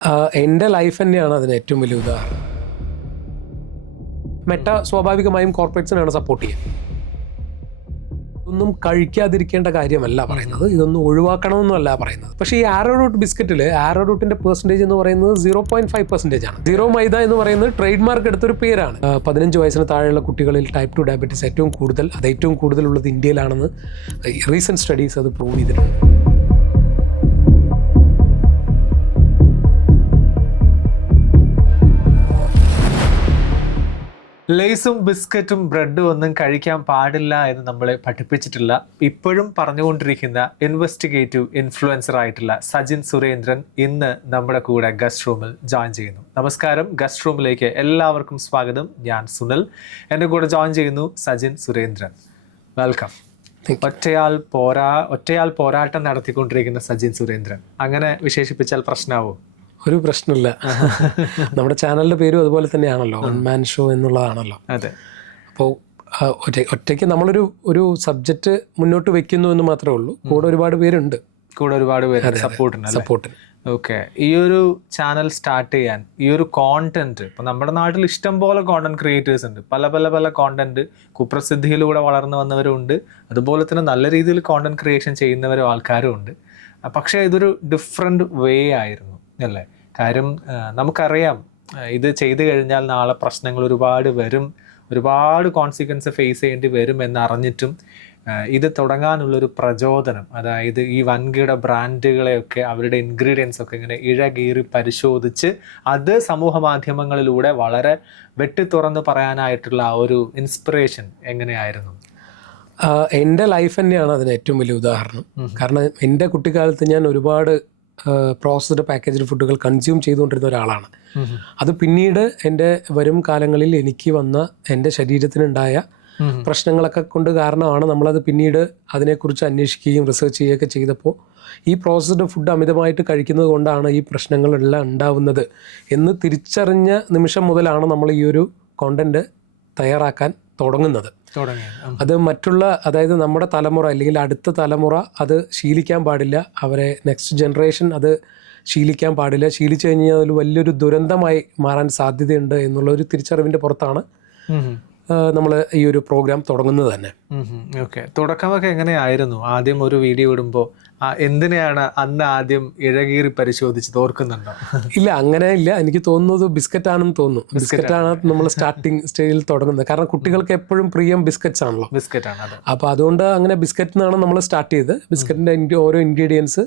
എൻ്റെ ലൈഫ് തന്നെയാണ് അതിന് ഏറ്റവും വലിയ ഉദാഹരണം. മെറ്റ സ്വാഭാവികമായും കോർപ്പറേറ്റ്സിനാണ് സപ്പോർട്ട് ചെയ്യുക. ഇതൊന്നും കഴിക്കാതിരിക്കേണ്ട കാര്യമല്ല പറയുന്നത്, ഇതൊന്നും ഒഴിവാക്കണമെന്നല്ല പറയുന്നത്. പക്ഷേ ഈ ആരോ റൂട്ട് ബിസ്ക്കറ്റിൽ ആരോ റൂട്ടിന്റെ പെർസെൻറ്റേജ് എന്ന് പറയുന്നത് 0.5% ആണ്. സീറോ മൈദ എന്ന് പറയുന്നത് ട്രേഡ് മാർക്ക് എടുത്തൊരു പേരാണ്. 15 വയസ്സിന് താഴെയുള്ള കുട്ടികളിൽ ടൈപ്പ് 2 ഡയബറ്റീസ് ഏറ്റവും കൂടുതലുള്ളത് ഇന്ത്യയിലാണെന്ന് റീസെന്റ് സ്റ്റഡീസ് അത് പ്രൂവ് ചെയ്തിട്ടുണ്ട്. ലേസും ബിസ്ക്കറ്റും ബ്രെഡും ഒന്നും കഴിക്കാൻ പാടില്ല എന്ന് നമ്മളെ പഠിപ്പിച്ചിട്ടില്ല. ഇപ്പോഴും പറഞ്ഞുകൊണ്ടിരിക്കുന്ന ഇൻവെസ്റ്റിഗേറ്റീവ് ഇൻഫ്ലുവൻസർ ആയിട്ടുള്ള സജിൻ സുരേന്ദ്രൻ ഇന്ന് നമ്മുടെ കൂടെ ഗസ്റ്റ് റൂമിൽ ജോയിൻ ചെയ്യുന്നു. നമസ്കാരം, ഗസ്റ്റ് റൂമിലേക്ക് എല്ലാവർക്കും സ്വാഗതം. ഞാൻ സുനിൽ, എൻ്റെ കൂടെ ജോയിൻ ചെയ്യുന്നു സജിൻ സുരേന്ദ്രൻ. വെൽക്കം. ഒറ്റയാൾ പോരാട്ടം നടത്തിക്കൊണ്ടിരിക്കുന്ന സജിൻ സുരേന്ദ്രൻ, അങ്ങനെ വിശേഷിപ്പിച്ചാൽ പ്രശ്നമാവോ? ഒരു പ്രശ്നമില്ല. നമ്മുടെ ചാനലിന്റെ പേരും അതുപോലെ തന്നെയാണല്ലോ, വൺ മാൻ ഷോ എന്നുള്ളതാണല്ലോ. അതെ. അപ്പോൾ ഒറ്റയ്ക്ക് നമ്മളൊരു സബ്ജക്റ്റ് മുന്നോട്ട് വെക്കുന്നു എന്ന് മാത്രമേ ഉള്ളൂ. കൂടെ ഒരുപാട് പേരുണ്ട്, സപ്പോർട്ടിന്. ഓക്കെ. ഈ ഒരു ചാനൽ സ്റ്റാർട്ട് ചെയ്യാൻ, ഈ ഒരു കോണ്ടന്റ്, ഇപ്പം നമ്മുടെ നാട്ടിൽ ഇഷ്ടം പോലെ കോണ്ടന്റ് ക്രിയേറ്റേഴ്സ് ഉണ്ട്. പല കോണ്ടന്റ് കുപ്രസിദ്ധിയിലൂടെ വളർന്നു വന്നവരുണ്ട്, അതുപോലെ തന്നെ നല്ല രീതിയിൽ കോണ്ടന്റ് ക്രിയേഷൻ ചെയ്യുന്നവരും ആൾക്കാരും ഉണ്ട്. പക്ഷേ ഇതൊരു ഡിഫറെൻറ്റ് വേ ആയിരുന്നു അല്ലേ? കാര്യം നമുക്കറിയാം, ഇത് ചെയ്തു കഴിഞ്ഞാൽ നാളെ പ്രശ്നങ്ങൾ ഒരുപാട് കോൺസിക്വൻസ് ഫേസ് ചെയ്യേണ്ടി വരും എന്നറിഞ്ഞിട്ടും ഇത് തുടങ്ങാനുള്ളൊരു പ്രചോദനം, അതായത് ഈ വൻകിട ബ്രാൻഡുകളെയൊക്കെ അവരുടെ ഇൻഗ്രീഡിയൻസ് ഒക്കെ ഇങ്ങനെ ഇഴകീറി പരിശോധിച്ച് അത് സമൂഹ മാധ്യമങ്ങളിലൂടെ വളരെ വെട്ടി തുറന്ന് പറയാനായിട്ടുള്ള ആ ഒരു ഇൻസ്പിറേഷൻ എങ്ങനെയായിരുന്നു? എൻ്റെ ലൈഫ് തന്നെയാണ് അതിന് ഏറ്റവും വലിയ ഉദാഹരണം. കാരണം എൻ്റെ കുട്ടിക്കാലത്ത് ഞാൻ ഒരുപാട് പ്രോസസ്ഡ് പാക്കേജ്ഡ് ഫുഡുകൾ കൺസ്യൂം ചെയ്തുകൊണ്ടിരുന്ന ഒരാളാണ്. അത് പിന്നീട് എൻ്റെ വരും കാലങ്ങളിൽ എനിക്ക് വന്ന എൻ്റെ ശരീരത്തിനുണ്ടായ പ്രശ്നങ്ങളൊക്കെ കൊണ്ട് കാരണമാണ് നമ്മളത് പിന്നീട് അതിനെക്കുറിച്ച് അന്വേഷിക്കുകയും റിസർച്ച് ചെയ്യുകയൊക്കെ ചെയ്തപ്പോൾ ഈ പ്രോസസ്ഡ് ഫുഡ് അമിതമായിട്ട് കഴിക്കുന്നത് കൊണ്ടാണ് ഈ പ്രശ്നങ്ങളെല്ലാം ഉണ്ടാവുന്നത് എന്ന് തിരിച്ചറിഞ്ഞ നിമിഷം മുതലാണ് നമ്മൾ ഈ ഒരു കോണ്ടന്റ് തയ്യാറാക്കാൻ തുടങ്ങുന്നത്. അത് അതായത് നമ്മുടെ തലമുറ അല്ലെങ്കിൽ അടുത്ത തലമുറ അത് ശീലിക്കാൻ പാടില്ല. അവരെ നെക്സ്റ്റ് ജനറേഷൻ അത് ശീലിക്കാൻ പാടില്ല. ശീലിച്ചു കഴിഞ്ഞാൽ അതിൽ വലിയൊരു ദുരന്തമായി മാറാൻ സാധ്യതയുണ്ട് എന്നുള്ളൊരു തിരിച്ചറിവിൻ്റെ പുറത്താണ് നമ്മൾ ഈ ഒരു പ്രോഗ്രാം തുടങ്ങുന്നത് തന്നെ. ഓക്കെ. തുടക്കമൊക്കെ എങ്ങനെയായിരുന്നു? ആദ്യം ഒരു വീഡിയോ ഇടുമ്പോൾ എന്തിനെയാണ് അന്ന് ആദ്യം ഇഴകീറി പരിശോധിച്ചത് ഓർക്കുന്നുണ്ടോ? ഇല്ല, അങ്ങനെ ഇല്ല. എനിക്ക് തോന്നുന്നത് ബിസ്ക്കറ്റാണെന്ന് തോന്നുന്നു. ബിസ്ക്കറ്റാണ് നമ്മൾ സ്റ്റാർട്ടിങ് സ്റ്റേജിൽ തുടങ്ങുന്നത്. കാരണം കുട്ടികൾക്ക് എപ്പോഴും പ്രിയം ബിസ്ക്കറ്റ്സ് ആണല്ലോ. ബിസ്ക്കറ്റാണ്. അപ്പോൾ അതുകൊണ്ട് അങ്ങനെ ബിസ്ക്കറ്റിനാണ് നമ്മൾ സ്റ്റാർട്ട് ചെയ്തത്. ബിസ്ക്കറ്റിൻ്റെ ഓരോ ഇൻഗ്രീഡിയൻസ്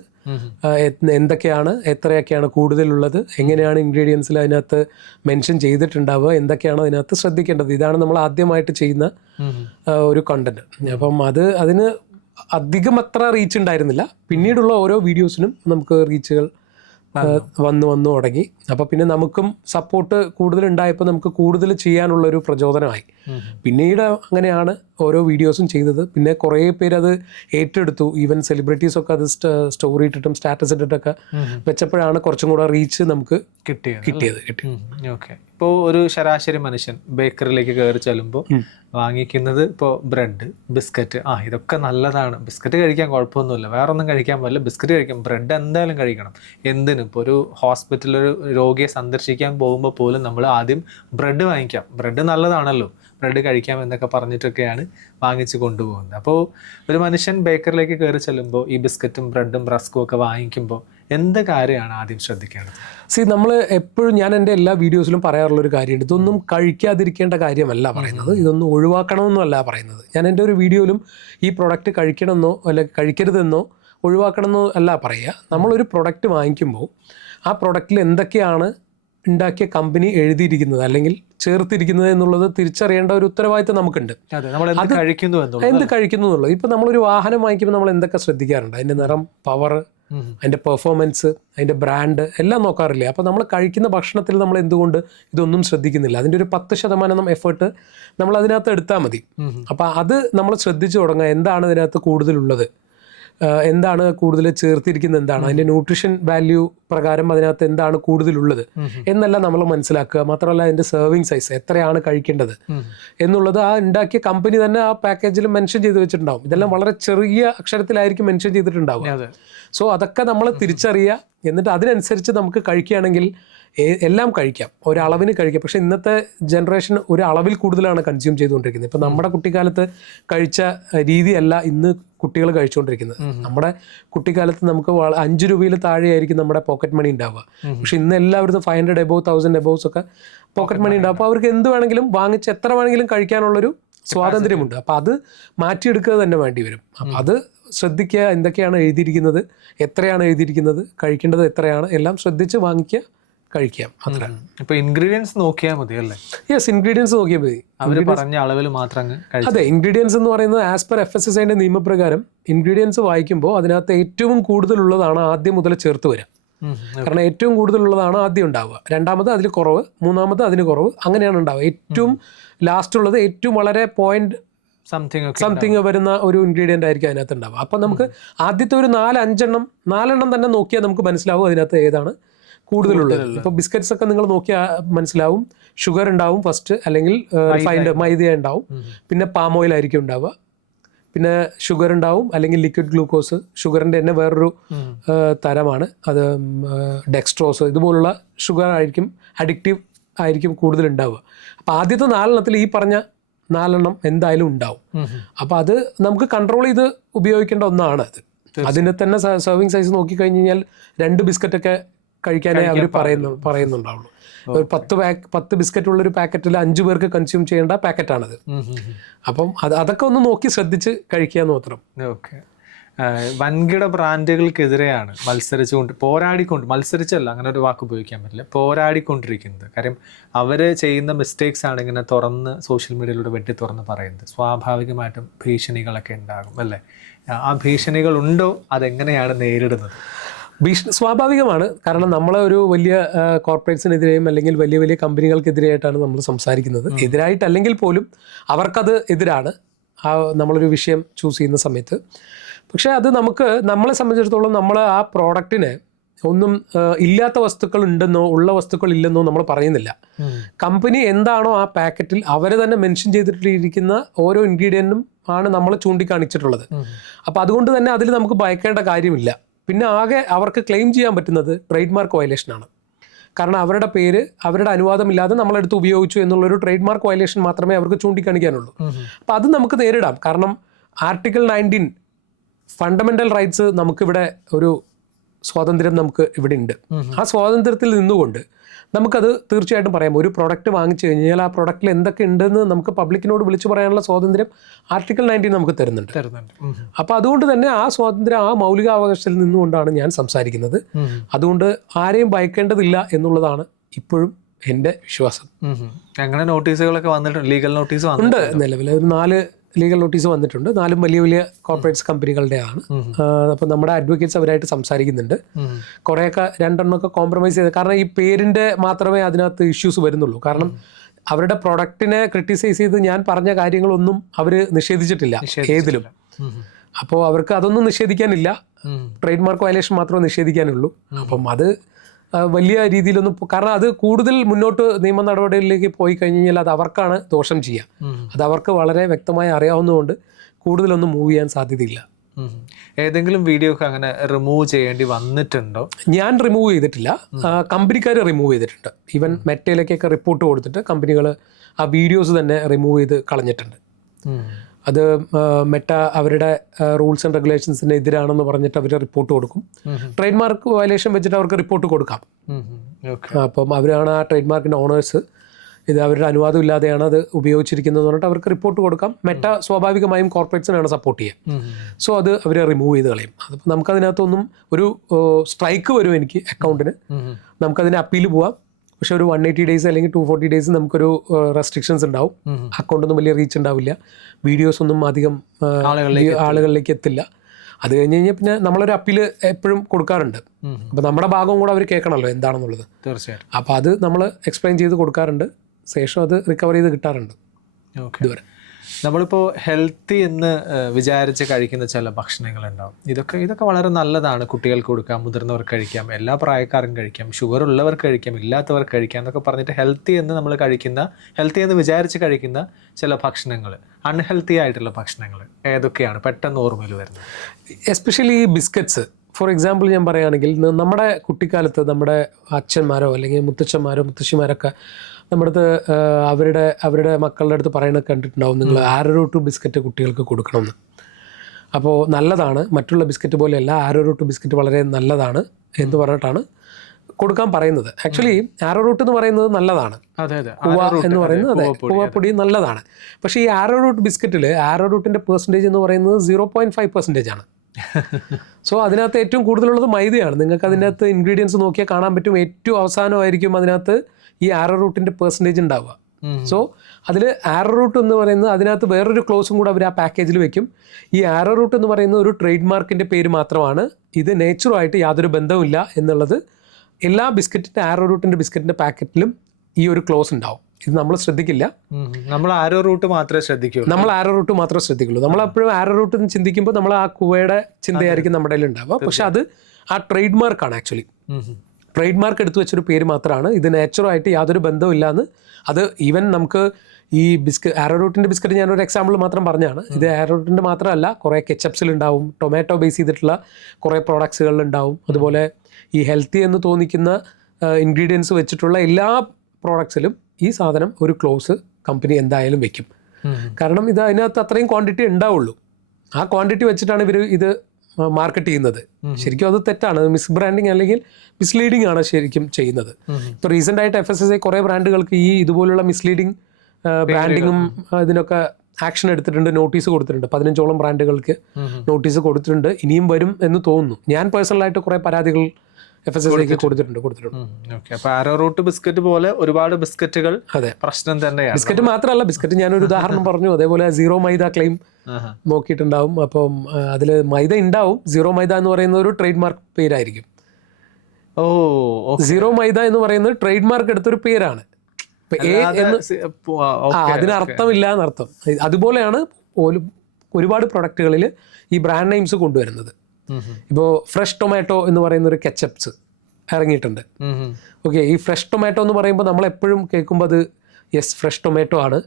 എന്തൊക്കെയാണ്, എത്രയൊക്കെയാണ് കൂടുതലുള്ളത്, എങ്ങനെയാണ് ഇൻഗ്രീഡിയൻസിൽ അതിനകത്ത് മെൻഷൻ ചെയ്തിട്ടുണ്ടാവുക, എന്തൊക്കെയാണ് അതിനകത്ത് ശ്രദ്ധിക്കേണ്ടത്, ഇതാണ് നമ്മൾ ആദ്യമായിട്ട് ചെയ്യുന്ന ഒരു കണ്ടന്റ്. അപ്പം അതിന് അധികം അത്ര റീച്ച് ഉണ്ടായിരുന്നില്ല. പിന്നീടുള്ള ഓരോ വീഡിയോസിനും നമുക്ക് റീച്ചുകൾ വന്നു തുടങ്ങി. അപ്പോൾ പിന്നെ നമുക്കും സപ്പോർട്ട് കൂടുതലുണ്ടായപ്പോൾ നമുക്ക് കൂടുതൽ ചെയ്യാനുള്ളൊരു പ്രചോദനമായി. പിന്നീട് അങ്ങനെയാണ് ഓരോ വീഡിയോസും ചെയ്തത്. പിന്നെ കുറേ പേര് അത് ഏറ്റെടുത്തു. ഈവൻ സെലിബ്രിറ്റീസൊക്കെ അത് സ്റ്റോറി ഇട്ടിട്ടും സ്റ്റാറ്റസ് ഇട്ടിട്ടൊക്കെ വെച്ചപ്പോഴാണ് കുറച്ചും കൂടെ റീച്ച് നമുക്ക് കിട്ടിയത്. ഓക്കെ. ഇപ്പോൾ ഒരു ശരാശരി മനുഷ്യൻ ബേക്കറിയിലേക്ക് കയറി ചെല്ലുമ്പോൾ വാങ്ങിക്കുന്നത് ഇപ്പോൾ ബ്രെഡ്, ബിസ്ക്കറ്റ്. ഇതൊക്കെ നല്ലതാണ്, ബിസ്ക്കറ്റ് കഴിക്കാൻ കുഴപ്പമൊന്നുമില്ല, വേറെ ഒന്നും കഴിക്കാൻ പാടില്ല, ബിസ്ക്കറ്റ് കഴിക്കാം, ബ്രെഡ് എന്തായാലും കഴിക്കണം. എന്തിനും ഇപ്പോൾ ഒരു ഹോസ്പിറ്റലിൽ ഒരു രോഗിയെ സന്ദർശിക്കാൻ പോകുമ്പോൾ പോലും നമ്മൾ ആദ്യം ബ്രെഡ് വാങ്ങിക്കാം, ബ്രെഡ് നല്ലതാണല്ലോ, ബ്രെഡ് കഴിക്കാം എന്നൊക്കെ പറഞ്ഞിട്ടൊക്കെയാണ് വാങ്ങിച്ച് കൊണ്ടുപോകുന്നത്. അപ്പോൾ ഒരു മനുഷ്യൻ ബേക്കറിലേക്ക് കയറി ചെല്ലുമ്പോൾ ഈ ബിസ്ക്കറ്റും ബ്രെഡും റസ്കും ഒക്കെ വാങ്ങിക്കുമ്പോൾ എന്ത് കാര്യമാണ് ആദ്യം ശ്രദ്ധിക്കേണ്ടത്? നമ്മൾ എപ്പോഴും, ഞാൻ എൻ്റെ എല്ലാ വീഡിയോസിലും പറയാറുള്ളൊരു കാര്യമുണ്ട്, ഇതൊന്നും കഴിക്കാതിരിക്കേണ്ട കാര്യമല്ല പറയുന്നത്, ഇതൊന്നും ഒഴിവാക്കണമെന്നല്ല പറയുന്നത്. ഞാൻ എൻ്റെ ഒരു വീഡിയോയിലും ഈ പ്രൊഡക്റ്റ് കഴിക്കണമെന്നോ അല്ലെങ്കിൽ കഴിക്കരുതെന്നോ ഒഴിവാക്കണമെന്നോ അല്ല പറയുക. നമ്മളൊരു പ്രൊഡക്റ്റ് വാങ്ങിക്കുമ്പോൾ ആ പ്രൊഡക്റ്റിൽ എന്തൊക്കെയാണ് ഉണ്ടാക്കിയ കമ്പനി എഴുതിയിരിക്കുന്നത് അല്ലെങ്കിൽ ചേർത്തിരിക്കുന്നത് എന്നുള്ളത് തിരിച്ചറിയേണ്ട ഒരു ഉത്തരവാദിത്തം നമുക്കുണ്ട്. എന്ത് കഴിക്കുന്നു എന്നുള്ളത്. ഇപ്പം നമ്മളൊരു വാഹനം വാങ്ങിക്കുമ്പോൾ നമ്മൾ എന്തൊക്കെ ശ്രദ്ധിക്കാറുണ്ട്? അതിൻ്റെ നിറം, പവർ, അതിൻ്റെ പെർഫോമൻസ്, അതിൻ്റെ ബ്രാൻഡ് എല്ലാം നോക്കാറില്ലേ? അപ്പോൾ നമ്മൾ കഴിക്കുന്ന ഭക്ഷണത്തിൽ നമ്മൾ എന്തുകൊണ്ട് ഇതൊന്നും ശ്രദ്ധിക്കുന്നില്ല? അതിൻ്റെ ഒരു 10% എഫേർട്ട് നമ്മൾ അതിനകത്ത് എടുത്താൽ മതി. അപ്പോൾ അത് നമ്മൾ ശ്രദ്ധിച്ചു തുടങ്ങുക, എന്താണ് ഇതിനകത്ത് കൂടുതലുള്ളത്, എന്താണ് കൂടുതൽ ചേർത്തിരിക്കുന്നത്, എന്താണ് അതിൻ്റെ ന്യൂട്രീഷൻ വാല്യൂ പ്രകാരം അതിനകത്ത് എന്താണ് കൂടുതലുള്ളത് എന്നെല്ലാം നമ്മൾ മനസ്സിലാക്കുക. മാത്രമല്ല അതിൻ്റെ സെർവിങ് സൈസ് എത്രയാണ് കഴിക്കേണ്ടത് എന്നുള്ളത് ആ ഉണ്ടാക്കിയ കമ്പനി തന്നെ ആ പാക്കേജിൽ മെൻഷൻ ചെയ്ത് വെച്ചിട്ടുണ്ടാവും. ഇതെല്ലാം വളരെ ചെറിയ അക്ഷരത്തിലായിരിക്കും മെൻഷൻ ചെയ്തിട്ടുണ്ടാവുക. സോ അതൊക്കെ നമ്മൾ തിരിച്ചറിയുക. എന്നിട്ട് അതിനനുസരിച്ച് നമുക്ക് കഴിക്കുകയാണെങ്കിൽ എല്ലാം കഴിക്കാം, ഒരളവിന് കഴിക്കാം. പക്ഷേ ഇന്നത്തെ ജനറേഷൻ ഒരു അളവിൽ കൂടുതലാണ് കൺസ്യൂം ചെയ്തുകൊണ്ടിരിക്കുന്നത്. ഇപ്പം നമ്മുടെ കുട്ടിക്കാലത്ത് കഴിച്ച രീതിയല്ല ഇന്ന് കുട്ടികൾ കഴിച്ചുകൊണ്ടിരിക്കുന്നത്. നമ്മുടെ കുട്ടിക്കാലത്ത് നമുക്ക് 5 രൂപയിൽ താഴെയായിരിക്കും നമ്മുടെ പോക്കറ്റ് മണി ഉണ്ടാവുക. പക്ഷെ ഇന്ന് എല്ലാവരും 500 എബോവ് 1000 എബോവ്സ് ഒക്കെ പോക്കറ്റ് മണി ഉണ്ടാവും. അപ്പോൾ അവർക്ക് എന്ത് വേണമെങ്കിലും വാങ്ങിച്ച് എത്ര വേണമെങ്കിലും കഴിക്കാനുള്ളൊരു സ്വാതന്ത്ര്യമുണ്ട്. അപ്പോൾ അത് മാറ്റിയെടുക്കുക തന്നെ വേണ്ടി വരും. അപ്പം അത് ശ്രദ്ധിക്കുക, എന്തൊക്കെയാണ് എഴുതിയിരിക്കുന്നത്, എത്രയാണ് എഴുതിയിരിക്കുന്നത്, കഴിക്കേണ്ടത് എത്രയാണ്, എല്ലാം ശ്രദ്ധിച്ച് വാങ്ങിക്കുക, കഴിക്കാം. അത്ര. ഇപ്പൊ ഇൻഗ്രീഡിയൻസ് നോക്കിയാൽ മതി അല്ലേ? യെസ്, ഇൻഗ്രീഡിയൻസ് നോക്കിയാൽ മതി. അവർ പറഞ്ഞ അളവിൽ മാത്രം അതെ, ഇൻഗ്രീഡിയൻസ് എന്ന് പറയുന്നത് ആസ് പെർ FSSAIന്റെ നിയമപ്രകാരം ഇൻഗ്രീഡിയൻസ് വായിക്കുമ്പോൾ അതിനകത്ത് ഏറ്റവും കൂടുതലുള്ളതാണ് ആദ്യം മുതൽ ചേർത്ത് വരിക. കാരണം ഏറ്റവും കൂടുതലുള്ളതാണ് ആദ്യം ഉണ്ടാവുക, രണ്ടാമത് അതിൽ കുറവ്, മൂന്നാമത് അതിന് കുറവ്, അങ്ങനെയാണ് ഉണ്ടാവുക. ഏറ്റവും ലാസ്റ്റ് ഉള്ളത് ഏറ്റവും വളരെ സംതിങ് വരുന്ന ഒരു ഇൻഗ്രീഡിയൻ്റ് ആയിരിക്കും അതിനകത്ത് ഉണ്ടാവുക. അപ്പം നമുക്ക് ആദ്യത്തെ ഒരു 4-5 തന്നെ നോക്കിയാൽ നമുക്ക് മനസ്സിലാവും അതിനകത്ത് ഏതാണ് കൂടുതലുള്ളത്. ഇപ്പോൾ ബിസ്ക്കറ്റ്സ് ഒക്കെ നിങ്ങൾ നോക്കിയാൽ മനസ്സിലാവും, ഷുഗർ ഉണ്ടാവും ഫസ്റ്റ്, അല്ലെങ്കിൽ റിഫൈൻഡ് മൈദ ഉണ്ടാവും, പിന്നെ പാം ഓയിൽ ആയിരിക്കും ഉണ്ടാവുക, പിന്നെ ഷുഗർ ഉണ്ടാവും, അല്ലെങ്കിൽ ലിക്വിഡ് ഗ്ലൂക്കോസ്. ഷുഗറിൻ്റെ തന്നെ വേറൊരു തരമാണ് അത്, ഡെക്സ്ട്രോസ്. ഇതുപോലുള്ള ഷുഗർ ആയിരിക്കും, അഡിക്റ്റീവ് ആയിരിക്കും കൂടുതൽ ഉണ്ടാവുക. അപ്പോൾ ആദ്യത്തെ 4 ഈ പറഞ്ഞ 4 എന്തായാലും ഉണ്ടാവും. അപ്പോൾ അത് നമുക്ക് കൺട്രോൾ ചെയ്ത് ഉപയോഗിക്കേണ്ട ഒന്നാണ് അത്. അതിൻ്റെ തന്നെ സെർവിങ് സൈസ് നോക്കിക്കഴിഞ്ഞ് കഴിഞ്ഞാൽ 2 ബിസ്ക്കറ്റൊക്കെ കഴിക്കാനേ അവർ പറയുന്നുണ്ടാവുള്ളൂ. ഒരു 10 ബിസ്ക്കറ്റ് ഉള്ളൊരു പാക്കറ്റിൽ 5 പേർക്ക് കൺസ്യൂം ചെയ്യേണ്ട പാക്കറ്റാണത്. അപ്പം അതൊക്കെ ഒന്ന് നോക്കി ശ്രദ്ധിച്ച് കഴിക്കുക എന്ന് മാത്രം. ഓക്കെ. വൻകിട ബ്രാൻഡുകൾക്കെതിരെയാണ് മത്സരിച്ചല്ല, അങ്ങനെ ഒരു വാക്ക് ഉപയോഗിക്കാൻ പറ്റില്ല, പോരാടിക്കൊണ്ടിരിക്കുന്നത്. കാര്യം അവർ ചെയ്യുന്ന മിസ്റ്റേക്സ് ആണ് ഇങ്ങനെ തുറന്ന് സോഷ്യൽ മീഡിയയിലൂടെ വെട്ടി തുറന്ന് പറയുന്നത്. സ്വാഭാവികമായിട്ടും ഭീഷണികളൊക്കെ ഉണ്ടാകും അല്ലേ? ആ ഭീഷണികൾ ഉണ്ടോ? അതെങ്ങനെയാണ് നേരിടുന്നത്? സ്വാഭാവികമാണ്. കാരണം നമ്മളെ ഒരു വലിയ കോർപ്പറേറ്റ്സിനെതിരെയും അല്ലെങ്കിൽ വലിയ വലിയ കമ്പനികൾക്കെതിരെയായിട്ടാണ് നമ്മൾ സംസാരിക്കുന്നത്. എതിരായിട്ടല്ലെങ്കിൽ പോലും അവർക്കത് എതിരാണ് നമ്മളൊരു വിഷയം ചൂസ് ചെയ്യുന്ന സമയത്ത്. പക്ഷേ അത് നമ്മളെ സംബന്ധിച്ചിടത്തോളം നമ്മൾ ആ പ്രോഡക്റ്റിന് ഒന്നും ഇല്ലാത്ത വസ്തുക്കൾ ഉണ്ടെന്നോ ഉള്ള വസ്തുക്കൾ ഇല്ലെന്നോ നമ്മൾ പറയുന്നില്ല. കമ്പനി എന്താണോ ആ പാക്കറ്റിൽ അവർ തന്നെ മെൻഷൻ ചെയ്തിട്ടിരിക്കുന്ന ഓരോ ഇൻഗ്രീഡിയൻറ്റും ആണ് നമ്മൾ ചൂണ്ടിക്കാണിച്ചിട്ടുള്ളത്. അപ്പോൾ അതുകൊണ്ട് തന്നെ അതിൽ നമുക്ക് ഭയക്കേണ്ട കാര്യമില്ല. പിന്നെ ആകെ അവർക്ക് ക്ലെയിം ചെയ്യാൻ പറ്റുന്നത് ട്രേഡ് മാർക്ക് വയലേഷനാണ്. കാരണം അവരുടെ പേര് അവരുടെ അനുവാദമില്ലാതെ നമ്മളെടുത്ത് ഉപയോഗിച്ചു എന്നുള്ളൊരു ട്രേഡ് മാർക്ക് വയലേഷൻ മാത്രമേ അവർക്ക് ചൂണ്ടിക്കാണിക്കാനുള്ളൂ. അപ്പോൾ അത് നമുക്ക് നേരിടാം. കാരണം ആർട്ടിക്കിൾ 19 ഫണ്ടമെൻ്റൽ റൈറ്റ്സ് നമുക്കിവിടെ ഒരു സ്വാതന്ത്ര്യം നമുക്ക് ഇവിടെ ഉണ്ട്. ആ സ്വാതന്ത്ര്യത്തിൽ നിന്നുകൊണ്ട് നമുക്കത് തീർച്ചയായിട്ടും പറയാം. ഒരു പ്രൊഡക്റ്റ് വാങ്ങിച്ചു കഴിഞ്ഞാൽ ആ പ്രൊഡക്റ്റിൽ എന്തൊക്കെ ഉണ്ടെന്ന് നമുക്ക് പബ്ലിക്കിനോട് വിളിച്ചു പറയാനുള്ള സ്വാതന്ത്ര്യം ആർട്ടിക്കിൾ 19 നമുക്ക് തരുന്നുണ്ട്. അപ്പോൾ അതുകൊണ്ട് തന്നെ ആ സ്വാതന്ത്ര്യം, ആ മൗലികാവകാശത്തിൽ നിന്നുകൊണ്ടാണ് ഞാൻ സംസാരിക്കുന്നത്. അതുകൊണ്ട് ആരെയും ഭയക്കേണ്ടതില്ല എന്നുള്ളതാണ് ഇപ്പോഴും എൻ്റെ വിശ്വാസം. അങ്ങനെ നോട്ടീസുകളൊക്കെ വന്നിട്ടുണ്ട്, ലീഗൽ നോട്ടീസ് ഉണ്ട്. നിലവിൽ ഒരു 4 ലീഗൽ നോട്ടീസ് വന്നിട്ടുണ്ട്. 4 വലിയ വലിയ കോർപ്പറേറ്റ്സ് കമ്പനികളുടെയാണ്. അപ്പം നമ്മുടെ അഡ്വക്കേറ്റ്സ് അവരായിട്ട് സംസാരിക്കുന്നുണ്ട്. കുറേയൊക്കെ 2 കോംപ്രമൈസ് ചെയ്ത്, കാരണം ഈ പേരിൻ്റെ മാത്രമേ അതിനകത്ത് ഇഷ്യൂസ് വരുന്നുള്ളൂ. കാരണം അവരുടെ പ്രൊഡക്റ്റിനെ ക്രിട്ടിസൈസ് ചെയ്ത് ഞാൻ പറഞ്ഞ കാര്യങ്ങളൊന്നും അവർ നിഷേധിച്ചിട്ടില്ല ഏതിലും. അപ്പോൾ അവർക്ക് അതൊന്നും നിഷേധിക്കാനില്ല, ട്രേഡ് മാർക്ക് വയലേഷൻ മാത്രമേ നിഷേധിക്കാനുള്ളൂ. അപ്പം അത് വലിയ രീതിയിലൊന്നും, കാരണം അത് കൂടുതൽ മുന്നോട്ട് നിയമ നടപടികളിലേക്ക് പോയി കഴിഞ്ഞ് കഴിഞ്ഞാൽ അത് അവർക്കാണ് ദോഷം ചെയ്യുക. അത് അവർക്ക് വളരെ വ്യക്തമായി അറിയാവുന്നതുകൊണ്ട് കൂടുതലൊന്നും മൂവ് ചെയ്യാൻ സാധ്യതയില്ല. ഏതെങ്കിലും വീഡിയോ ഒക്കെ അങ്ങനെ റിമൂവ് ചെയ്യേണ്ടി വന്നിട്ടുണ്ടോ? ഞാൻ റിമൂവ് ചെയ്തിട്ടില്ല, കമ്പനിക്കാർ റിമൂവ് ചെയ്തിട്ടുണ്ട്. ഈവൻ മെറ്റയിലേക്കൊക്കെ റിപ്പോർട്ട് കൊടുത്തിട്ട് കമ്പനികൾ ആ വീഡിയോസ് തന്നെ റിമൂവ് ചെയ്ത് കളഞ്ഞിട്ടുണ്ട്. അത് മെറ്റ അവരുടെ റൂൾസ് ആൻഡ് റെഗുലേഷൻസിന് എതിരാണെന്ന് പറഞ്ഞിട്ട് അവർ റിപ്പോർട്ട് കൊടുക്കും. ട്രേഡ് മാർക്ക് വയലേഷൻ വെച്ചിട്ട് അവർക്ക് റിപ്പോർട്ട് കൊടുക്കാം. അപ്പം അവരാണ് ആ ട്രേഡ് മാർക്കിൻ്റെ ഓണേഴ്സ്, ഇത് അവരുടെ അനുവാദം ഇല്ലാതെയാണ് അത് ഉപയോഗിച്ചിരിക്കുന്നത് പറഞ്ഞിട്ട് അവർക്ക് റിപ്പോർട്ട് കൊടുക്കാം. മെറ്റ സ്വാഭാവികമായും കോർപ്പറേറ്റ്സിനാണ് സപ്പോർട്ട് ചെയ്യുക. സോ അത് അവർ റിമൂവ് ചെയ്ത് കളയും. അതിപ്പോൾ നമുക്കതിനകത്തൊന്നും ഒരു സ്ട്രൈക്ക് വരും എനിക്ക് അക്കൗണ്ടിന്, നമുക്കതിന് അപ്പീൽ പോവാം. പക്ഷെ ഒരു 180 days അല്ലെങ്കിൽ 240 days നമുക്കൊരു റെസ്ട്രിക്ഷൻസ് ഉണ്ടാവും. അക്കൗണ്ടൊന്നും വലിയ റീച്ച് ഉണ്ടാവില്ല, വീഡിയോസ് ഒന്നും അധികം ആളുകളിലേക്ക് എത്തില്ല. അത് കഴിഞ്ഞ് കഴിഞ്ഞാൽ പിന്നെ നമ്മളൊരു അപ്പീൽ എപ്പോഴും കൊടുക്കാറുണ്ട്. അപ്പോൾ നമ്മുടെ ഭാഗവും കൂടെ അവർ കേൾക്കണമല്ലോ എന്താണെന്നുള്ളത്. തീർച്ചയായും. അപ്പോൾ അത് നമ്മൾ എക്സ്പ്ലെയിൻ ചെയ്ത് കൊടുക്കാറുണ്ട്. ശേഷം അത് റിക്കവർ ചെയ്ത് കിട്ടാറുണ്ട്. ഇതുവരെ നമ്മളിപ്പോൾ ഹെൽത്തി എന്ന് വിചാരിച്ച് കഴിക്കുന്ന ചില ഭക്ഷണങ്ങളുണ്ടാവും. ഇതൊക്കെ വളരെ നല്ലതാണ്, കുട്ടികൾക്ക് കൊടുക്കാം, മുതിർന്നവർക്ക് കഴിക്കാം, എല്ലാ പ്രായക്കാർക്കും കഴിക്കാം, ഷുഗർ ഉള്ളവർക്ക് കഴിക്കാം, ഇല്ലാത്തവർക്ക് കഴിക്കാം എന്നൊക്കെ പറഞ്ഞിട്ട് ഹെൽത്തി എന്ന് വിചാരിച്ച് കഴിക്കുന്ന ചില ഭക്ഷണങ്ങൾ, അൺഹെൽത്തി ആയിട്ടുള്ള ഭക്ഷണങ്ങൾ ഏതൊക്കെയാണ് പെട്ടെന്ന് ഓർമ്മയിൽ വരുന്നത്? എസ്പെഷ്യലി ഈ ബിസ്ക്കറ്റ്സ് ഫോർ എക്സാമ്പിൾ ഞാൻ പറയുകയാണെങ്കിൽ നമ്മുടെ കുട്ടിക്കാലത്ത് നമ്മുടെ അച്ഛന്മാരോ അല്ലെങ്കിൽ മുത്തച്ഛന്മാരോ മുത്തശ്ശിമാരൊക്കെ നമ്മുടെ അടുത്ത് അവരുടെ മക്കളുടെ അടുത്ത് പറയുന്നത് കണ്ടിട്ടുണ്ടാവും, നിങ്ങൾ ആരോറൂട്ട് ബിസ്ക്കറ്റ് കുട്ടികൾക്ക് കൊടുക്കണമെന്ന്. അപ്പോൾ നല്ലതാണ്, മറ്റുള്ള ബിസ്ക്കറ്റ് പോലെയല്ല, ആരോറൂട്ട് ബിസ്ക്കറ്റ് വളരെ നല്ലതാണ് എന്ന് പറഞ്ഞിട്ടാണ് കൊടുക്കാൻ പറയുന്നത്. ആക്ച്വലി ആരോറൂട്ട് എന്ന് പറയുന്നത് നല്ലതാണ്, കൂവ എന്ന് പറയുന്നത് അതെ കൂവപ്പൊടി നല്ലതാണ്. പക്ഷേ ഈ ആരോറൂട്ട് ബിസ്ക്കറ്റിൽ ആരോറൂട്ടിൻ്റെ പെർസെൻറ്റേജ് എന്ന് പറയുന്നത് 0.5% ആണ്. സോ അതിനകത്ത് ഏറ്റവും കൂടുതലുള്ളത് മൈദയാണ്. നിങ്ങൾക്ക് അതിൻ്റെ അകത്ത് ഇൻഗ്രീഡിയൻസ് നോക്കിയാൽ കാണാൻ പറ്റും, ഏറ്റവും അവസാനമായിരിക്കും അതിനകത്ത് ഈ ആരോറൂട്ടിൻ്റെ പെർസെൻറ്റേജ് ഉണ്ടാവുക. സോ അതിൽ ആരോറൂട്ട് എന്ന് പറയുന്നത് അതിനകത്ത് വേറൊരു ക്ലോസും കൂടെ അവർ ആ പാക്കേജിൽ വെക്കും. ഈ ആരോറൂട്ട് എന്ന് പറയുന്നത് ഒരു ട്രേഡ് മാർക്കിൻ്റെ പേര് മാത്രമാണ്, ഇത് നേച്ചറുമായിട്ട് യാതൊരു ബന്ധവുമില്ല എന്നുള്ളത് എല്ലാ ബിസ്ക്കറ്റിൻ്റെ ആരോറൂട്ടിൻ്റെ ബിസ്ക്കറ്റിൻ്റെ പാക്കറ്റിലും ഈ ഒരു ക്ലോസ് ഉണ്ടാവും. ഇത് നമ്മൾ ശ്രദ്ധിക്കില്ല, നമ്മൾ ആരോറൂട്ട് മാത്രമേ ശ്രദ്ധിക്കൂ. നമ്മൾ ആരോറൂട്ട് മാത്രമേ ശ്രദ്ധിക്കുള്ളൂ. നമ്മളെപ്പോഴും ആരോറൂട്ട് എന്ന് ചിന്തിക്കുമ്പോൾ നമ്മൾ ആ കൂവയുടെ ചിന്തയായിരിക്കും നമ്മുടെ കയ്യിൽ ഉണ്ടാവുക. പക്ഷെ അത് ആ ട്രേഡ് മാർക്കാണ്. ആക്ച്വലി ട്രേഡ് മാർക്ക് എടുത്തു വെച്ചൊരു പേര് മാത്രമാണ്, ഇത് നേച്ചറുമായിട്ട് യാതൊരു ബന്ധവും അത് ഈവൻ നമുക്ക് ഈ ആരോറൂട്ടിൻ്റെ ബിസ്ക്കറ്റ് ഞാനൊരു എക്സാമ്പിൾ മാത്രം പറഞ്ഞാണ്. ഇത് ആരോറൂട്ടിൻ്റെ മാത്രമല്ല, കുറേ കെച്ചപ്സിലുണ്ടാവും, ടൊമാറ്റോ ബേസ് ചെയ്തിട്ടുള്ള കുറേ പ്രോഡക്ട്സുകളിലുണ്ടാവും. അതുപോലെ ഈ ഹെൽത്തി എന്ന് തോന്നിക്കുന്ന ഇൻഗ്രീഡിയൻസ് വെച്ചിട്ടുള്ള എല്ലാ പ്രോഡക്ട്സിലും ഈ സാധനം ഒരു ക്ലോസ് കമ്പനി എന്തായാലും വെക്കും. കാരണം ഇത് അതിനകത്ത് അത്രയും ക്വാണ്ടിറ്റി ഉണ്ടാവുള്ളൂ. ആ ക്വാണ്ടിറ്റി വെച്ചിട്ടാണ് ഇവർ ഇത് മാർക്കറ്റ് ചെയ്യുന്നത്. ശരിക്കും അത് തെറ്റാണ്, മിസ് ബ്രാൻഡിങ് അല്ലെങ്കിൽ മിസ്ലീഡിങ് ആണ് ശരിക്കും ചെയ്യുന്നത്. ഇപ്പോൾ റീസെൻ്റ് ആയിട്ട് FSSAI കുറേ ബ്രാൻഡുകൾക്ക് ഈ ഇതുപോലുള്ള മിസ്ലീഡിങ് ബ്രാൻഡിങ്ങും ഇതിനൊക്കെ ആക്ഷൻ എടുത്തിട്ടുണ്ട്, നോട്ടീസ് കൊടുത്തിട്ടുണ്ട്. 15ഓളം ബ്രാൻഡുകൾക്ക് നോട്ടീസ് കൊടുത്തിട്ടുണ്ട്. ഇനിയും വരും എന്ന് തോന്നുന്നു. ഞാൻ പേഴ്സണലായിട്ട് കുറേ പരാതികൾ FSSAIക്ക് കൊടുത്തിട്ടുണ്ട്. അപ്പോൾ ആരോറൂട്ട് ബിസ്ക്കറ്റ് പോലെ ഒരുപാട് ബിസ്ക്കറ്റുകൾ പ്രശ്നം തന്നെയാണ്. ബിസ്ക്കറ്റ് മാത്രമല്ല, ബിസ്ക്കറ്റ് ഞാനൊരു ഉദാഹരണം പറഞ്ഞു. അതേപോലെ 0 മൈദ ക്ലെയിം നോക്കിയിട്ടുണ്ടാവും. അപ്പം അതിൽ മൈദ ഉണ്ടാവും. 0 മൈദ എന്ന് പറയുന്ന ഒരു ട്രേഡ് മാർക്ക് പേരായിരിക്കും. 0 മൈദ എന്ന് പറയുന്നത് ട്രേഡ് മാർക്ക് എടുത്തൊരു പേരാണ്. അതിനർത്ഥമില്ല എന്നർത്ഥം. അതുപോലെയാണ് ഒരുപാട് പ്രൊഡക്റ്റുകളിൽ ഈ ബ്രാൻഡ് നെയിംസ് കൊണ്ടുവരുന്നത്. ഇപ്പോൾ ഫ്രഷ് ടൊമാറ്റോ എന്ന് പറയുന്ന ഒരു കെച്ചപ്സ് ഇറങ്ങിയിട്ടുണ്ട്. ഓക്കെ, ഈ ഫ്രഷ് ടൊമാറ്റോ എന്ന് പറയുമ്പോൾ നമ്മളെപ്പോഴും കേൾക്കുമ്പോൾ അത് ഫ്രഷ് ടൊമാറ്റോ ആണ്,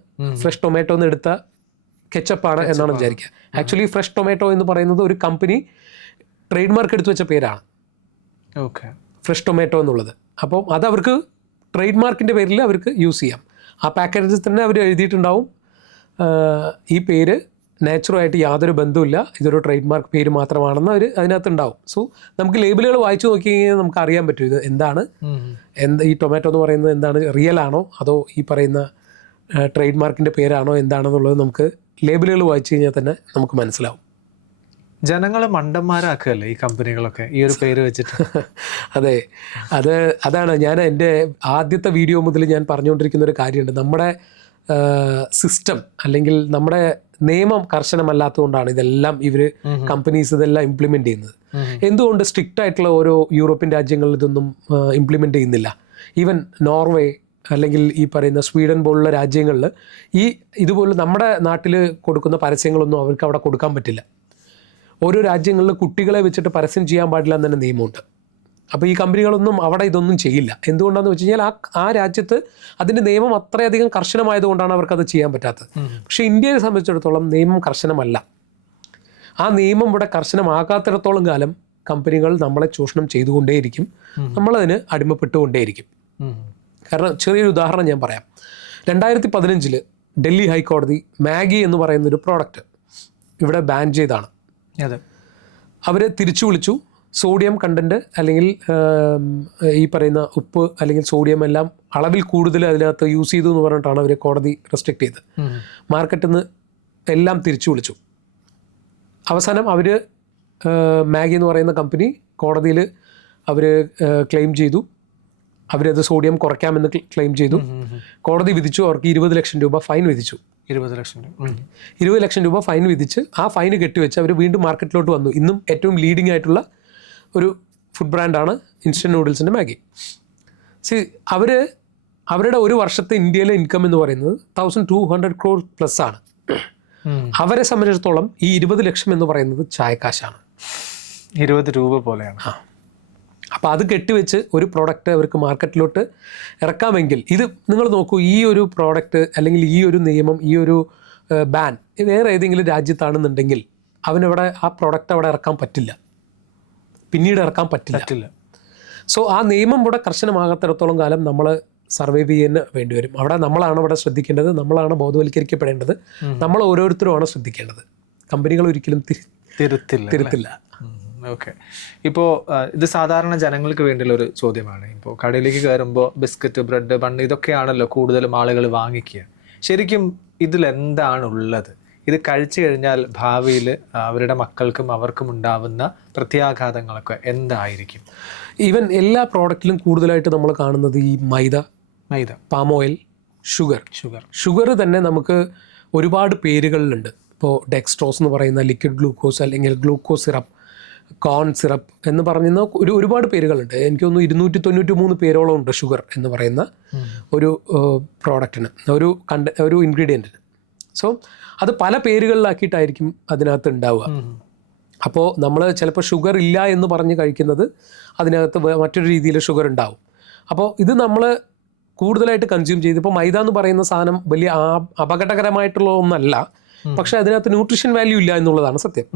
ഫ്രഷ് ടൊമാറ്റോ എന്ന് എടുത്ത കെച്ചപ്പാണ് എന്നാണ് വിചാരിക്കുക. ആക്ച്വലി ഫ്രഷ് ടൊമാറ്റോ എന്ന് പറയുന്നത് ഒരു കമ്പനി ട്രേഡ് മാർക്ക് എടുത്തു വെച്ച പേരാണ്, ഫ്രഷ് ടൊമാറ്റോ എന്നുള്ളത്. അപ്പം അത് അവർക്ക് ട്രേഡ് മാർക്കിൻ്റെ പേരിൽ അവർക്ക് യൂസ് ചെയ്യാം. ആ പാക്കേജിൽ തന്നെ അവർ എഴുതിയിട്ടുണ്ടാവും ഈ പേര് നാച്ചുറലായിട്ട് യാതൊരു ബന്ധവുമില്ല, ഇതൊരു ട്രേഡ് മാർക്ക് പേര് മാത്രമാണെന്ന് അവർ അതിനകത്ത് ഉണ്ടാവും. സോ നമുക്ക് ലേബിളുകൾ വായിച്ചു നോക്കി കഴിഞ്ഞാൽ നമുക്ക് അറിയാൻ പറ്റും ഇത് എന്താണ്, ഈ ടൊമാറ്റോ എന്ന് പറയുന്നത് എന്താണ്, റിയൽ ആണോ അതോ ഈ പറയുന്ന ട്രേഡ് മാർക്കിൻ്റെ പേരാണോ എന്താണെന്നുള്ളത് നമുക്ക് ലേബിളുകൾ വായിച്ചു കഴിഞ്ഞാൽ തന്നെ നമുക്ക് മനസ്സിലാവും. ജനങ്ങളെ മണ്ടന്മാരാക്കുകയല്ലേ ഈ കമ്പനികളൊക്കെ ഈ ഒരു പേര് വെച്ചിട്ട്? അതെ, അതാണ് ഞാൻ എൻ്റെ ആദ്യത്തെ വീഡിയോ മുതൽ ഞാൻ പറഞ്ഞുകൊണ്ടിരിക്കുന്ന ഒരു കാര്യമുണ്ട്. നമ്മുടെ സിസ്റ്റം അല്ലെങ്കിൽ നമ്മുടെ നിയമം കർശനമല്ലാത്തതുകൊണ്ടാണ് ഇതെല്ലാം കമ്പനീസ് ഇതെല്ലാം ഇംപ്ലിമെൻ്റ് ചെയ്യുന്നത്. എന്തുകൊണ്ട് സ്ട്രിക്റ്റ് ആയിട്ടുള്ള ഓരോ യൂറോപ്യൻ രാജ്യങ്ങളിൽ ഇതൊന്നും ഇംപ്ലിമെൻ്റ് ചെയ്യുന്നില്ല? ഈവൻ നോർവേ അല്ലെങ്കിൽ ഈ പറയുന്ന സ്വീഡൻ പോലുള്ള രാജ്യങ്ങളിൽ ഇതുപോലെ നമ്മുടെ നാട്ടിൽ കൊടുക്കുന്ന പരസ്യങ്ങളൊന്നും അവർക്ക് അവിടെ കൊടുക്കാൻ പറ്റില്ല. ഓരോ രാജ്യങ്ങളിൽ കുട്ടികളെ വെച്ചിട്ട് പരസ്യം ചെയ്യാൻ പാടില്ല എന്ന് തന്നെ നിയമമുണ്ട്. അപ്പോൾ ഈ കമ്പനികളൊന്നും അവിടെ ഇതൊന്നും ചെയ്യില്ല. എന്തുകൊണ്ടാണെന്ന് വെച്ച് കഴിഞ്ഞാൽ ആ രാജ്യത്ത് അതിൻ്റെ നിയമം അത്രയധികം കർശനമായതുകൊണ്ടാണ് അവർക്കത് ചെയ്യാൻ പറ്റാത്തത്. പക്ഷേ ഇന്ത്യയെ സംബന്ധിച്ചിടത്തോളം നിയമം കർശനമല്ല. ആ നിയമം ഇവിടെ കർശനമാകാത്തിടത്തോളം കാലം കമ്പനികൾ നമ്മളെ ചൂഷണം ചെയ്തുകൊണ്ടേയിരിക്കും, നമ്മളതിന് അടിമപ്പെട്ടുകൊണ്ടേയിരിക്കും. കാരണം ചെറിയൊരു ഉദാഹരണം ഞാൻ പറയാം. 2015 ഡൽഹി ഹൈക്കോടതി മാഗി എന്ന് പറയുന്നൊരു പ്രോഡക്റ്റ് ഇവിടെ ബാൻ ചെയ്താണ്. അവർ തിരിച്ചു വിളിച്ചു. സോഡിയം കണ്ടൻറ്റ് അല്ലെങ്കിൽ ഈ പറയുന്ന ഉപ്പ് അല്ലെങ്കിൽ സോഡിയം എല്ലാം അളവിൽ കൂടുതൽ അതിനകത്ത് യൂസ് ചെയ്തു എന്ന് പറഞ്ഞിട്ടാണ് അവർ കോടതി റെസ്ട്രിക്റ്റ് ചെയ്തത്. മാർക്കറ്റിൽ നിന്ന് എല്ലാം തിരിച്ചു വിളിച്ചു. അവസാനം അവർ മാഗി എന്ന് പറയുന്ന കമ്പനി കോടതിയിൽ അവർ ക്ലെയിം ചെയ്തു, അവരത് സോഡിയം കുറയ്ക്കാമെന്ന് ക്ലെയിം ചെയ്തു. കോടതി വിധിച്ചു, അവർക്ക് 20 ലക്ഷം രൂപ ഫൈൻ വിധിച്ചു. 20 ലക്ഷം രൂപ ഫൈൻ വിധിച്ച് ആ ഫൈന് കെട്ടിവെച്ച് അവർ വീണ്ടും മാർക്കറ്റിലോട്ട് വന്നു. ഇന്നും ഏറ്റവും ലീഡിംഗ് ആയിട്ടുള്ള ഒരു ഫുഡ് ബ്രാൻഡാണ് ഇൻസ്റ്റൻറ്റ് നൂഡിൽസിൻ്റെ മാഗി. അവരുടെ ഒരു വർഷത്തെ ഇന്ത്യയിലെ ഇൻകം എന്ന് പറയുന്നത് 1200 crore പ്ലസ് ആണ്. അവരെ സംബന്ധിച്ചിടത്തോളം ഈ 20 ലക്ഷം എന്ന് പറയുന്നത് ചായക്കാശാണ്, 20 രൂപ പോലെയാണ്. അപ്പോൾ അത് കെട്ടിവെച്ച് ഒരു പ്രോഡക്റ്റ് അവർക്ക് മാർക്കറ്റിലോട്ട് ഇറക്കാമെങ്കിൽ, ഇത് നിങ്ങൾ നോക്കൂ, ഈ ഒരു പ്രോഡക്റ്റ് അല്ലെങ്കിൽ ഈ ഒരു നിയമം, ഈ ഒരു ബാൻ വേറെ ഏതെങ്കിലും രാജ്യത്താണെന്നുണ്ടെങ്കിൽ അവനവിടെ ആ പ്രോഡക്റ്റ് അവിടെ ഇറക്കാൻ പറ്റില്ല. പിന്നീട് ഇറക്കാൻ പറ്റില്ല. സോ ആ നിയമം ഇവിടെ കർശനമാകാത്തിടത്തോളം കാലം നമ്മൾ സർവൈവ് ചെയ്യാൻ വേണ്ടി വരും. അവിടെ നമ്മളാണ് ഇവിടെ ശ്രദ്ധിക്കേണ്ടത്, നമ്മളാണ് ബോധവൽക്കരിക്കപ്പെടേണ്ടത്, നമ്മൾ ഓരോരുത്തരുമാണ് ശ്രദ്ധിക്കേണ്ടത്. കമ്പനികൾ ഒരിക്കലും തിരുത്തില്ല. ഓക്കെ. ഇപ്പോൾ ഇത് സാധാരണ ജനങ്ങൾക്ക് വേണ്ടിയുള്ള ഒരു ചോദ്യമാണ്. ഇപ്പോൾ കടയിലേക്ക് കയറുമ്പോൾ ബിസ്ക്കറ്റ്, ബ്രെഡ്, ബണ്ണ് ഇതൊക്കെയാണല്ലോ കൂടുതലും ആളുകൾ വാങ്ങിക്കുക. ശരിക്കും ഇതിലെന്താണ് ഉള്ളത്? ഇത് കഴിച്ചു കഴിഞ്ഞാൽ ഭാവിയിൽ അവരുടെ മക്കൾക്കും അവർക്കും ഉണ്ടാവുന്ന പ്രത്യാഘാതങ്ങളൊക്കെ എന്തായിരിക്കും? ഈവൻ എല്ലാ പ്രോഡക്റ്റിലും കൂടുതലായിട്ട് നമ്മൾ കാണുന്നത് ഈ മൈദ, പാം ഓയിൽ, ഷുഗർ തന്നെ നമുക്ക് ഒരുപാട് പേരുകളിലുണ്ട്. ഇപ്പോൾ ഡെക്സ്ട്രോസ് എന്ന് പറയുന്ന ലിക്വിഡ് ഗ്ലൂക്കോസ് അല്ലെങ്കിൽ ഗ്ലൂക്കോസ് സിറപ്പ്, കോൺ സിറപ്പ് എന്ന് പറയുന്ന ഒരുപാട് പേരുകളുണ്ട്. എനിക്ക് തോന്നുന്നു 293 പേരോളം ഉണ്ട് ഷുഗർ എന്ന് പറയുന്ന ഒരു പ്രോഡക്റ്റിന്, ഒരു ഇൻഗ്രീഡിയൻറ്റിന്. സോ അത് പല പേരുകളിലാക്കിയിട്ടായിരിക്കും അതിനകത്ത് ഉണ്ടാവുക. അപ്പോൾ നമ്മൾ ചിലപ്പോൾ ഷുഗർ ഇല്ല എന്ന് പറഞ്ഞ് കഴിക്കുന്നത് അതിനകത്ത് മറ്റൊരു രീതിയിൽ ഷുഗർ ഉണ്ടാവും. അപ്പോൾ ഇത് നമ്മൾ കൂടുതലായിട്ട് കൺസ്യൂം ചെയ്ത്, ഇപ്പോൾ മൈദ എന്ന് പറയുന്ന സാധനം വലിയ അപകടകരമായിട്ടുള്ള ഒന്നല്ല, പക്ഷെ അതിനകത്ത് ന്യൂട്രീഷൻ വാല്യൂ ഇല്ല എന്നുള്ളതാണ് സത്യം.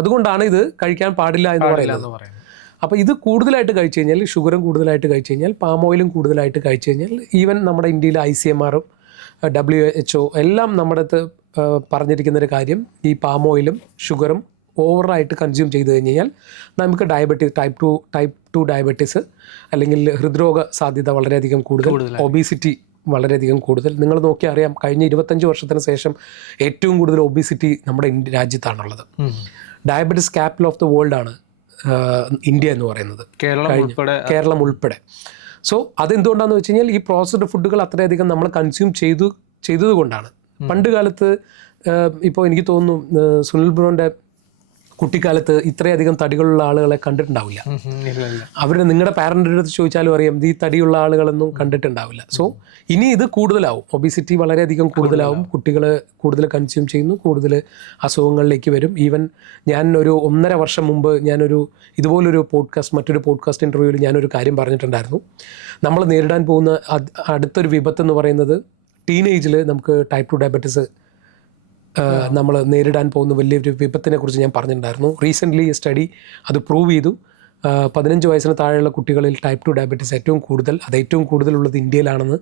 അതുകൊണ്ടാണ് ഇത് കഴിക്കാൻ പാടില്ല എന്ന് പറയുന്നത്. അപ്പോൾ ഇത് കൂടുതലായിട്ട് കഴിച്ചു കഴിഞ്ഞാൽ, ഷുഗറും കൂടുതലായിട്ട് കഴിച്ചു കഴിഞ്ഞാൽ, പാം ഓയിലും കൂടുതലായിട്ട് കഴിച്ചു കഴിഞ്ഞാൽ, ഈവൻ നമ്മുടെ ഇന്ത്യയിൽ ICMR, WHO എല്ലാം നമ്മുടെ അടുത്ത് പറഞ്ഞിരിക്കുന്നൊരു കാര്യം, ഈ പാം ഓയിലും ഷുഗറും ഓവറായിട്ട് കൺസ്യൂം ചെയ്ത് കഴിഞ്ഞ് കഴിഞ്ഞാൽ നമുക്ക് ഡയബറ്റീസ്, ടൈപ്പ് 2 ഡയബറ്റീസ് അല്ലെങ്കിൽ ഹൃദ്രോഗ സാധ്യത വളരെയധികം കൂടുതൽ, ഒബീസിറ്റി വളരെയധികം കൂടുതൽ. നിങ്ങൾ നോക്കിയാൽ അറിയാം, കഴിഞ്ഞ 25 വർഷത്തിന് ശേഷം ഏറ്റവും കൂടുതൽ ഒബീസിറ്റി നമ്മുടെ രാജ്യത്താണുള്ളത്. Diabetes capital of the world ആണ് ഇന്ത്യ എന്ന് പറയുന്നത്, കേരളം ഉൾപ്പെടെ. സോ അതെന്തുകൊണ്ടാണെന്ന് വെച്ച് കഴിഞ്ഞാൽ ഈ പ്രോസസ്ഡ് ഫുഡുകൾ അത്രയധികം നമ്മൾ കൺസ്യൂം ചെയ്തത് കൊണ്ടാണ്. പണ്ട് കാലത്ത് ഇപ്പോൾ എനിക്ക് തോന്നുന്നു സുനിൽ ബ്രോൻ്റെ കുട്ടിക്കാലത്ത് ഇത്രയധികം തടികളുള്ള ആളുകളെ കണ്ടിട്ടുണ്ടാവില്ല. നിങ്ങളുടെ പാരൻറ്റിൻ്റെ അടുത്ത് ചോദിച്ചാലും അറിയാം, ഈ തടിയുള്ള ആളുകളൊന്നും കണ്ടിട്ടുണ്ടാവില്ല. സോ ഇനി ഇത് കൂടുതലാവും, ഒബിസിറ്റി വളരെയധികം കൂടുതലാവും, കുട്ടികൾ കൂടുതൽ കൺസ്യൂം ചെയ്യുന്നു, കൂടുതൽ അസുഖങ്ങളിലേക്ക് വരും. ഈവൻ ഞാൻ ഒരു 1.5 വർഷം മുമ്പ് ഇതുപോലൊരു മറ്റൊരു പോഡ്കാസ്റ്റ് ഇൻ്റർവ്യൂവിൽ ഞാനൊരു കാര്യം പറഞ്ഞിട്ടുണ്ടായിരുന്നു. നമ്മൾ നേരിടാൻ പോകുന്ന അടുത്തൊരു വിപത്തെന്ന് പറയുന്നത് ടീനേജിൽ നമുക്ക് ടൈപ്പ് 2 ഡയബറ്റീസ് നമ്മൾ നേരിടാൻ പോകുന്ന വലിയൊരു വിപത്തിനെ കുറിച്ച് ഞാൻ പറഞ്ഞിട്ടുണ്ടായിരുന്നു. റീസെൻ്റ്ലി സ്റ്റഡി അത് പ്രൂവ് ചെയ്തു. 15 വയസ്സിന് താഴെയുള്ള കുട്ടികളിൽ ടൈപ്പ് 2 ഡയബറ്റീസ് ഏറ്റവും കൂടുതലുള്ളത് ഇന്ത്യയിലാണെന്ന്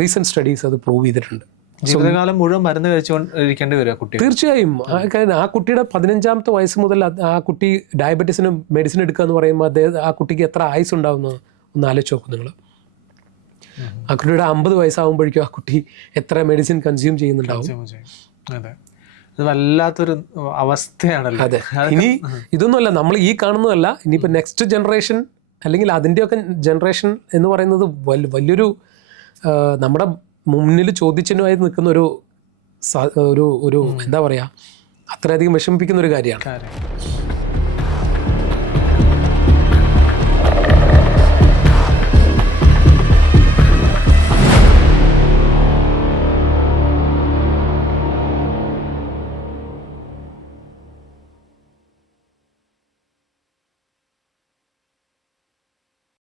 റീസെൻറ്റ് സ്റ്റഡീസ് അത് പ്രൂവ് ചെയ്തിട്ടുണ്ട്. ജീവിതകാലം മുഴുവൻ മരുന്ന് കഴിച്ചുകൊണ്ടിരിക്കേണ്ടി വരിക കുട്ടി. തീർച്ചയായും. ആ കുട്ടിയുടെ 15ാമത്തെ വയസ്സ് മുതൽ ആ കുട്ടി ഡയബറ്റീസിന് മെഡിസിൻ എടുക്കുക എന്ന് പറയുമ്പോൾ ആ കുട്ടിക്ക് എത്ര ആയുസ് ഉണ്ടാവുന്ന ഒന്ന് ആലോചിച്ച് നോക്കും നിങ്ങൾ. ആ കുട്ടിയുടെ 50 വയസ്സാകുമ്പോഴേക്കും ആ കുട്ടി എത്ര മെഡിസിൻ കൺസ്യൂം ചെയ്യുന്നുണ്ടാവും. അതെ, ഇത് വല്ലാത്തൊരു അവസ്ഥയാണല്ലോ. അതെ, ഇനി ഇതൊന്നുമല്ല, നമ്മൾ ഈ കാണുന്നതല്ല, ഇനിയിപ്പോൾ നെക്സ്റ്റ് ജനറേഷൻ അല്ലെങ്കിൽ അതിൻ്റെയൊക്കെ ജനറേഷൻ എന്ന് പറയുന്നത് വലിയൊരു നമ്മുടെ മുന്നിൽ ചോദ്യചിഹ്നമായി നിൽക്കുന്ന ഒരു എന്താ പറയുക, അത്രയധികം വിഷമിപ്പിക്കുന്ന ഒരു കാര്യമാണ്.